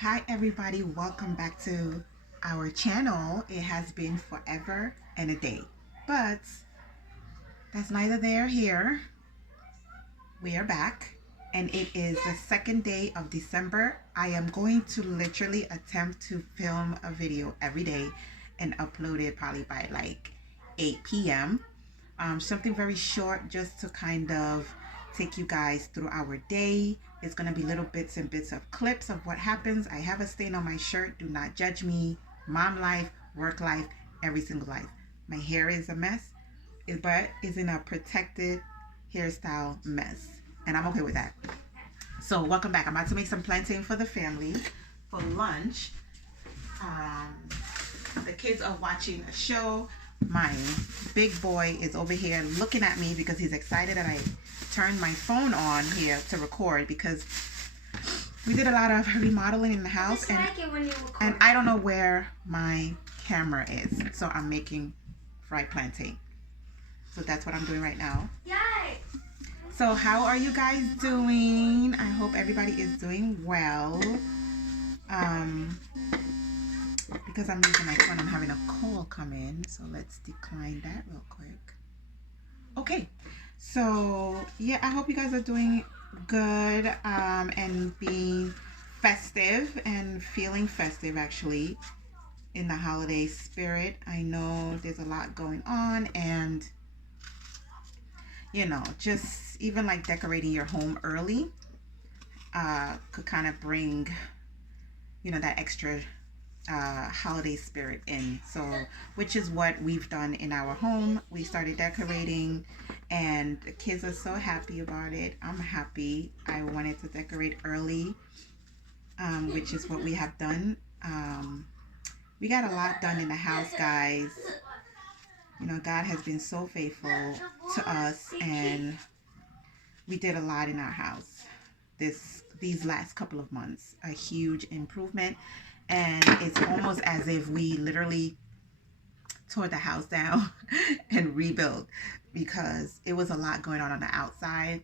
Hi everybody, welcome back to our channel. It has been forever and a day, but that's neither there nor here. We are back and it is the second day of December. I am going to literally attempt to film a video every day and upload it probably by like 8 p.m. Something very short just to kind of take you guys through our day. It's going to be little bits and bits of clips of what happens. I have a stain on my shirt. Do not judge me. Mom life, work life, every single life. My hair is a mess, but it's in a protected hairstyle mess. And I'm okay with that. So welcome back. I'm about to make some plantain for the family for lunch. The kids are watching a show. My big boy is over here looking at me because he's excited that I turned my phone on here to record, because we did a lot of remodeling in the house and I don't know where my camera is, so I'm making fried plantain. So that's what I'm doing right now. Yay! So how are you guys doing? I hope everybody is doing well. Because I'm using my phone, I'm having a call come in, so let's decline that real quick. Okay, so yeah, I hope you guys are doing good and being festive and feeling festive, actually, in the holiday spirit. I know there's a lot going on, and you know, just even like decorating your home early could kind of bring, you know, that extra holiday spirit in. So which is what we've done in our home. We started decorating and the kids are so happy about it. I'm happy. I wanted to decorate early, which is what we have done. We got a lot done in the house, guys. You know, God has been so faithful to us, and we did a lot in our house these last couple of months. A huge improvement. And it's almost as if we literally tore the house down and rebuilt, because it was a lot going on the outside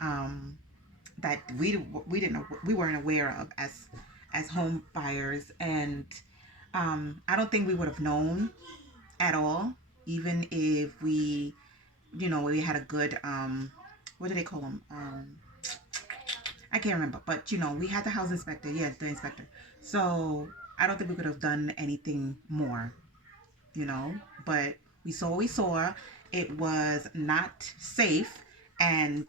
that we didn't know, we weren't aware of as home buyers. And I don't think we would have known at all, even if we, you know, we had a good what do they call them? I can't remember, but you know, we had the house inspector. Yeah, the inspector. So I don't think we could have done anything more, you know, but we saw what we saw. It was not safe, and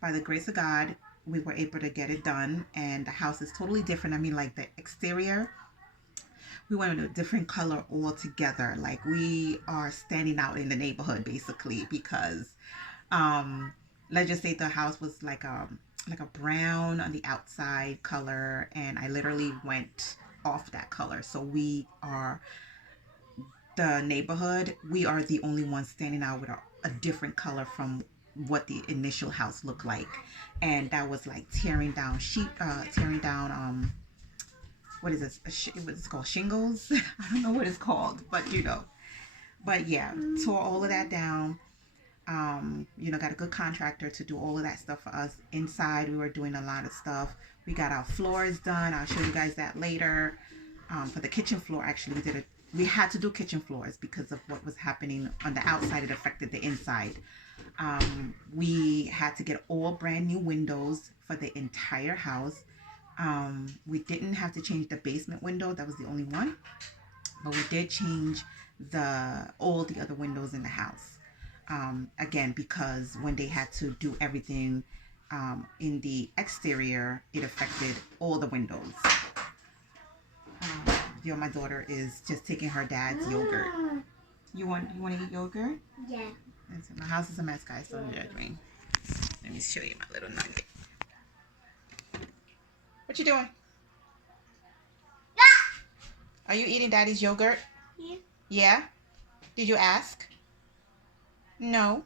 by the grace of God, we were able to get it done. And the house is totally different. I mean, like the exterior, we went in a different color altogether. Like we are standing out in the neighborhood basically, because let's just say the house was like a brown on the outside color, and I literally went off that color. So we are the neighborhood, we are the only ones standing out with a different color from what the initial house looked like. And that was like tearing down what is this? It's called shingles. I don't know what it's called, but you know. But yeah, tore all of that down. You know, got a good contractor to do all of that stuff for us. Inside, we were doing a lot of stuff. We got our floors done. I'll show you guys that later. For the kitchen floor, actually, we had to do kitchen floors because of what was happening on the outside. It affected the inside. We had to get all brand new windows for the entire house. We didn't have to change the basement window. That was the only one. But we did change all the other windows in the house. Again, because when they had to do everything in the exterior, it affected all the windows. You know, my daughter is just taking her dad's yogurt. You want to eat yogurt? Yeah. So my house is a mess, guys. Don't judge me. Let me show you my little nugget. What you doing? Are you eating daddy's yogurt? Yeah. Yeah? Did you ask? No.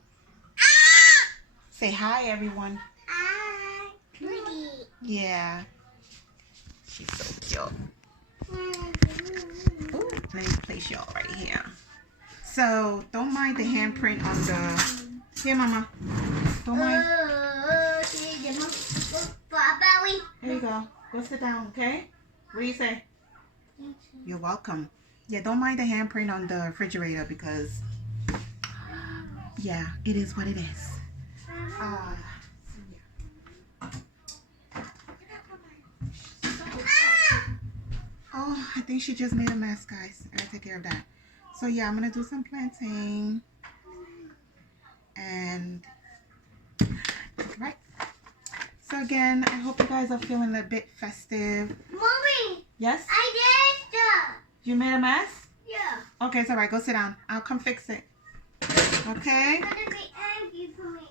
Say hi, everyone. Hi. Pretty. Yeah. She's so cute. Ooh, let me place y'all right here. So don't mind the handprint on the. Here, Mama. Don't mind. There you go. Go sit down, okay? What do you say? You're welcome. Yeah, don't mind the handprint on the refrigerator because, yeah, it is what it is. Oh, I think she just made a mess, guys. I gotta take care of that. So yeah, I'm gonna do some planting. And right. So again, I hope you guys are feeling a bit festive. Mommy! Yes? I did stuff! You made a mess? Yeah. Okay, it's alright. Go sit down. I'll come fix it. Okay? You're gonna be angry for me.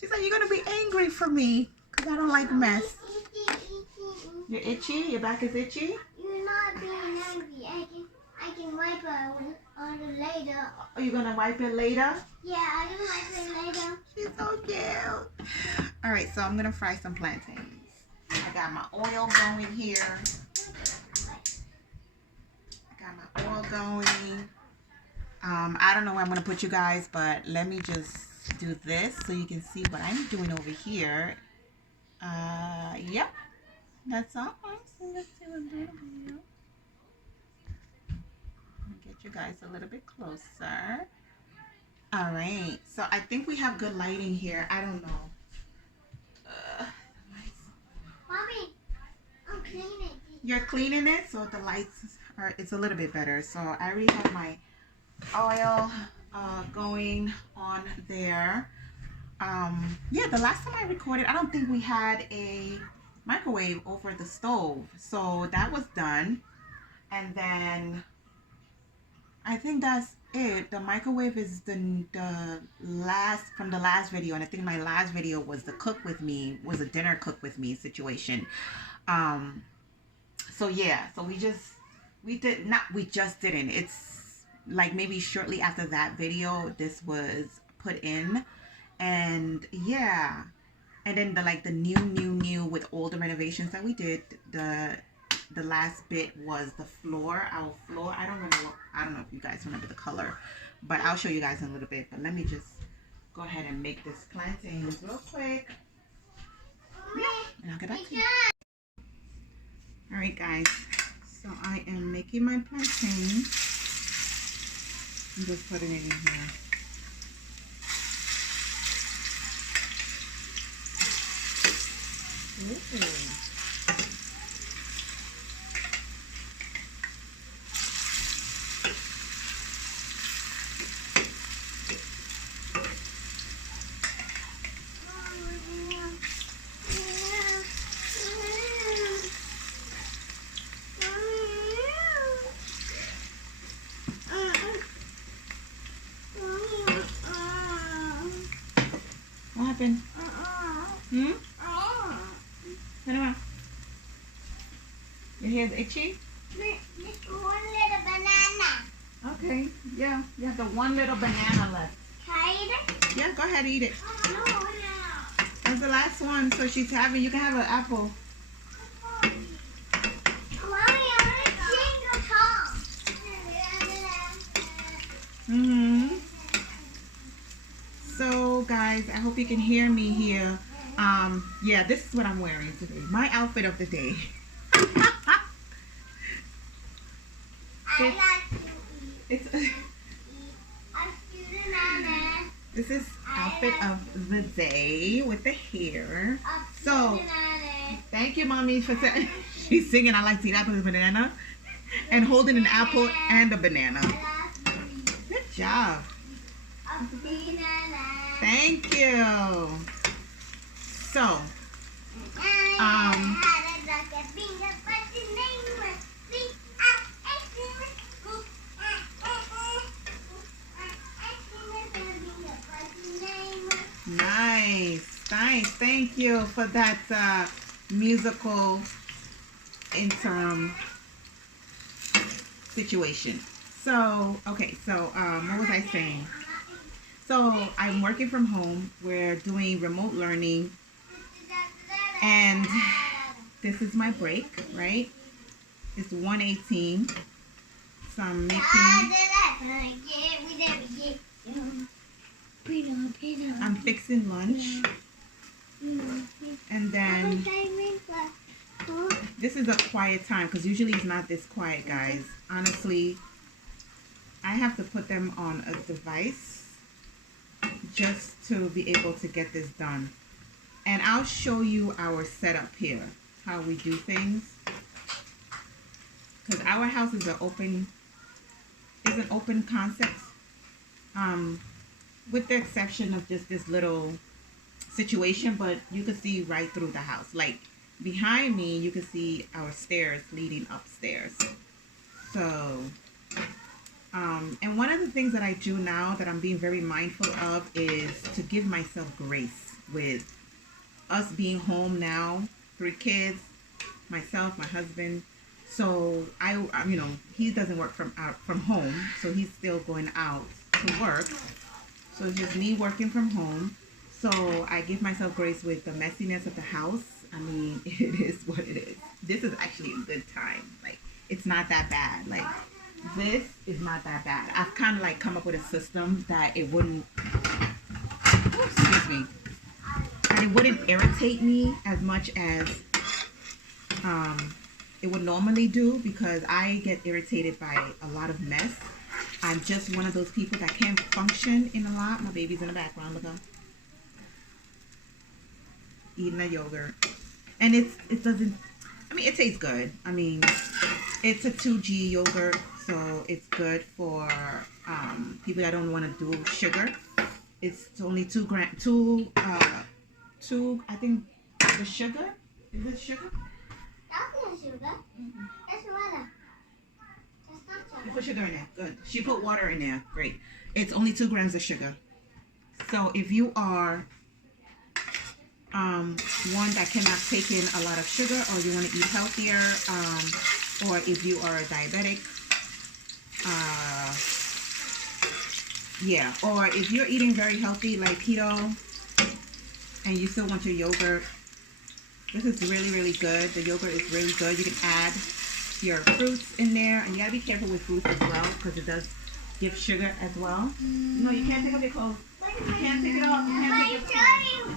She said you're gonna be angry for me because I don't like mess. You're itchy? Your back is itchy? You're not being angry. I can wipe it on it later. Are you gonna wipe it later? Yeah, I can wipe it later. She's so cute. Alright, so I'm gonna fry some plantains. I got my oil going here. Going. I don't know where I'm gonna put you guys, but let me just do this so you can see what I'm doing over here. Yep, that's all. So let's see what I'm doing over here. Get you guys a little bit closer. All right, so I think we have good lighting here. I don't know. Mommy, I'm cleaning. You're cleaning it, so the lights are. It's a little bit better. So I already have my oil going on there. Yeah, the last time I recorded, I don't think we had a microwave over the stove, so that was done. And then I think that's it. The microwave is the last from the last video, and I think my last video was the cook with me, was a dinner cook with me situation. So yeah, so we just didn't. It's like maybe shortly after that video this was put in, and yeah, and then the new with all the renovations that we did, the last bit was the floor. Our floor, I don't know if you guys remember the color, but I'll show you guys in a little bit. But let me just go ahead and make this plantains real quick, and I'll get back to you. All right, guys, so I am making my plantain. I'm just putting it in here. Ooh. What happened? Turn around. Your hair's itchy? Just one little banana. Okay, yeah. You have the one little banana left. Can I eat it? Yeah, go ahead, eat it. No. That's the last one, so she's having, you can have an apple. So guys, I hope you can hear me here. Yeah, this is what I'm wearing today. My outfit of the day. This is outfit of the day with the hair. So, thank you, mommy, for saying. She's singing, I like to eat apples and banana, and holding an apple and a banana. Good job. Thank you. So, nice. Thank you for that musical interim situation. So, okay, so what was I saying? So I'm working from home. We're doing remote learning, and this is my break, right? It's 1:18. So I'm making. I'm fixing lunch, and then this is a quiet time because usually it's not this quiet, guys. Honestly, I have to put them on a device just to be able to get this done. And I'll show you our setup here, how we do things. Because our house is an open concept. With the exception of just this little situation, but you can see right through the house. Like behind me, you can see our stairs leading upstairs. So, and one of the things that I do now that I'm being very mindful of is to give myself grace with us being home now, 3 kids, myself, my husband. So you know, he doesn't work from home, so he's still going out to work. So it's just me working from home. So I give myself grace with the messiness of the house. I mean, it is what it is. This is actually a good time. Like, it's not that bad. Like, this is not that bad. I've kind of like come up with a system that it wouldn't, excuse me, that it wouldn't irritate me as much as it would normally do, because I get irritated by a lot of mess. I'm just one of those people that can't function in a lot. My baby's in the background, look up. Eating a yogurt. And it doesn't, I mean, it tastes good. I mean, it's a 2G yogurt, so it's good for people that don't want to do sugar. It's only 2 grams, I think the sugar, is it sugar? That's not sugar. That's water. You put sugar in there. Good. She put water in there. Great. It's only 2 grams of sugar. So if you are one that cannot take in a lot of sugar, or you want to eat healthier, or if you are a diabetic, yeah, or if you're eating very healthy like keto and you still want your yogurt, this is really, really good. The yogurt is really good. You can add your fruits in there, and you gotta be careful with fruits as well, because it does give sugar as well. No, you can't take off your clothes. You can't take it off. You can't take it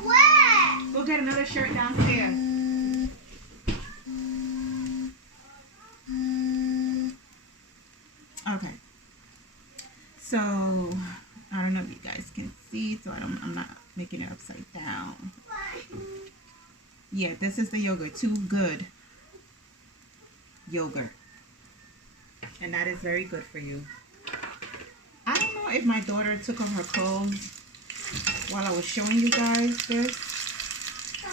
off. Go get another shirt downstairs. Okay. So I don't know if you guys can see, so I'm not making it upside down. Yeah, this is the yogurt. Too Good yogurt, and that is very good for you. I don't know if my daughter took off her clothes while I was showing you guys this,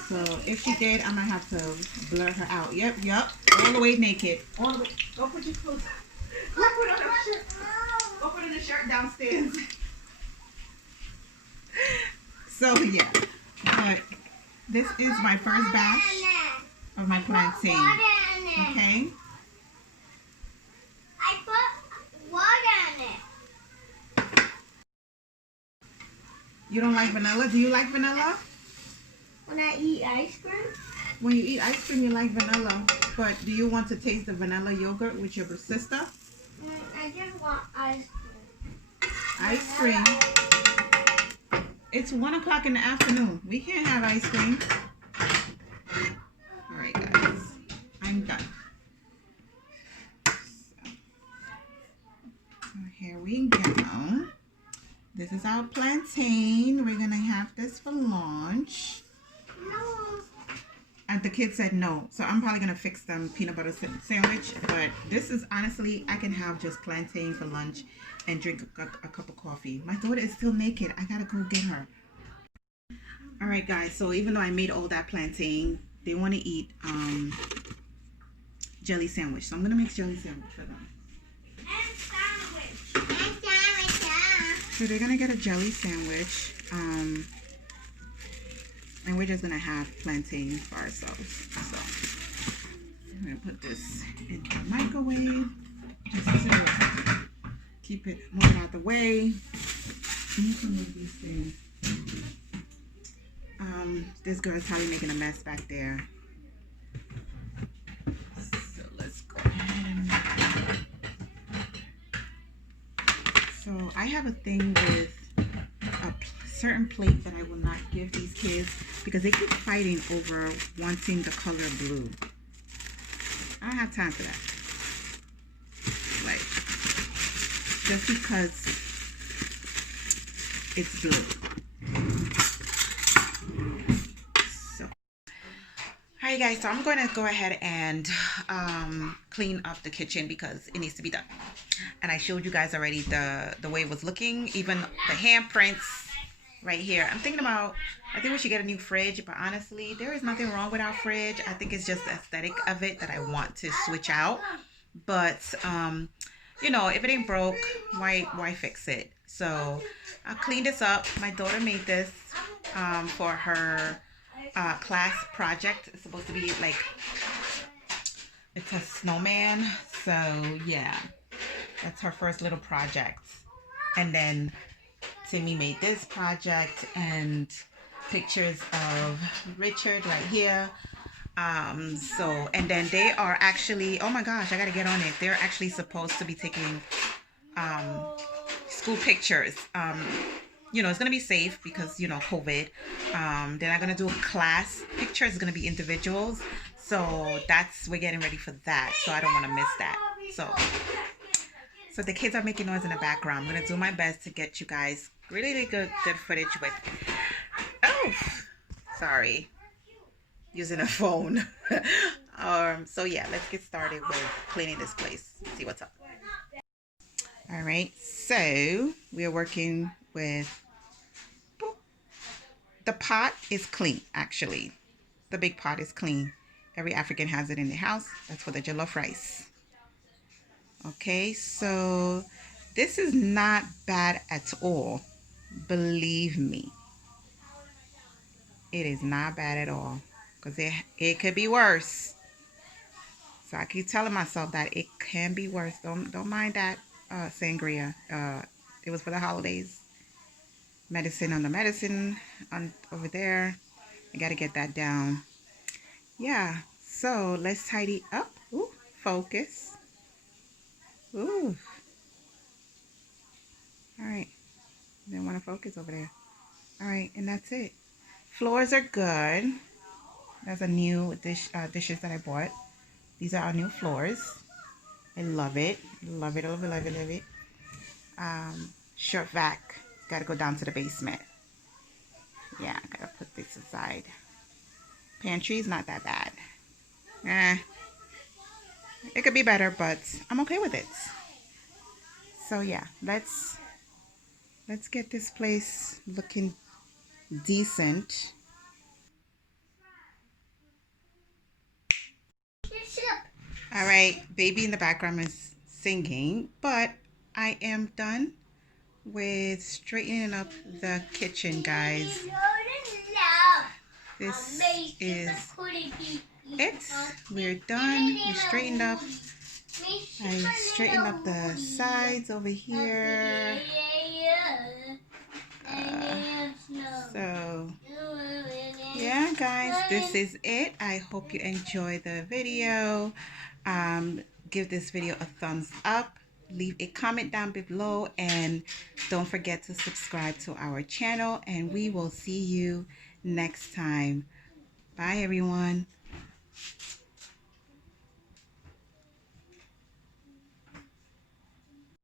so if she did, I might have to blur her out. Yep, all the way naked, all the way. Go put your clothes, go put on a shirt, go put on the shirt downstairs. So yeah, but this is my first batch of my plantain. Okay. I put water in it. You don't like vanilla? Do you like vanilla? When I eat ice cream? When you eat ice cream, you like vanilla. But do you want to taste the vanilla yogurt with your sister? I just want ice cream. Ice cream? It's 1 o'clock in the afternoon. We can't have ice cream. Alright, guys. I'm done. So here we go. This is our plantain. We're going to have this for lunch. No. And the kids said no. So I'm probably going to fix them peanut butter sandwich. But this is honestly, I can have just plantain for lunch and drink a cup of coffee. My daughter is still naked. I got to go get her. All right, guys. So even though I made all that plantain, they want to eat jelly sandwich. So I'm going to make jelly sandwich for them. So they're going to get a jelly sandwich. And we're just going to have plantain for ourselves. So I'm going to put this in the microwave just to keep it moving out the way. I need to move these things. This girl's probably making a mess back there. So let's go ahead and... So I have a thing with a certain plate that I will not give these kids because they keep fighting over wanting the color blue. I don't have time for that. Like, just because it's blue. So, alright guys, so I'm going to go ahead and clean up the kitchen because it needs to be done. And I showed you guys already the way it was looking, even the handprints right here. I'm thinking about, I think we should get a new fridge, but honestly, there is nothing wrong with our fridge. I think it's just the aesthetic of it that I want to switch out. But you know, if it ain't broke, why fix it? So I'll clean this up. My daughter made this for her class project. It's supposed to be like, it's a snowman. So yeah, that's her first little project. And then Timmy made this project and pictures of Richard right here. So, and then they are actually, oh my gosh, I gotta get on it. They're actually supposed to be taking school pictures. You know, it's gonna be safe because, you know, COVID. They're not gonna do a class picture, it's gonna be individuals. So we're getting ready for that. So I don't wanna miss that. So the kids are making noise in the background. I'm gonna do my best to get you guys really good footage with, oh, sorry, using a phone. So yeah, let's get started with cleaning this place. See what's up. All right, so we are working with, the pot is clean. Actually, the big pot is clean. Every African has it in their house. That's for the jollof rice. Okay, so this is not bad at all. Believe me, it is not bad at all, because it could be worse. So I keep telling myself that it can be worse. Don't mind that sangria. It was for the holidays. Medicine on the medicine on over there. I got to get that down. Yeah. So let's tidy up. Ooh, focus. Ooh. All right. Didn't want to focus over there. All right, and that's it. Floors are good. That's a new dishes that I bought. These are our new floors. I love it. Love it, love it, love it, love it. Short vac. Got to go down to the basement. Yeah, I got to put this aside. Pantry is not that bad. It could be better, but I'm okay with it. So yeah, let's get this place looking decent. All right, baby in the background is singing, but I am done with straightening up the kitchen, guys. This is it. We're done. We straightened up. I straightened up the sides over here. So yeah, guys, this is it. I hope you enjoy the video. Give this video a thumbs up, leave a comment down below, and don't forget to subscribe to our channel, and we will see you next time. Bye everyone.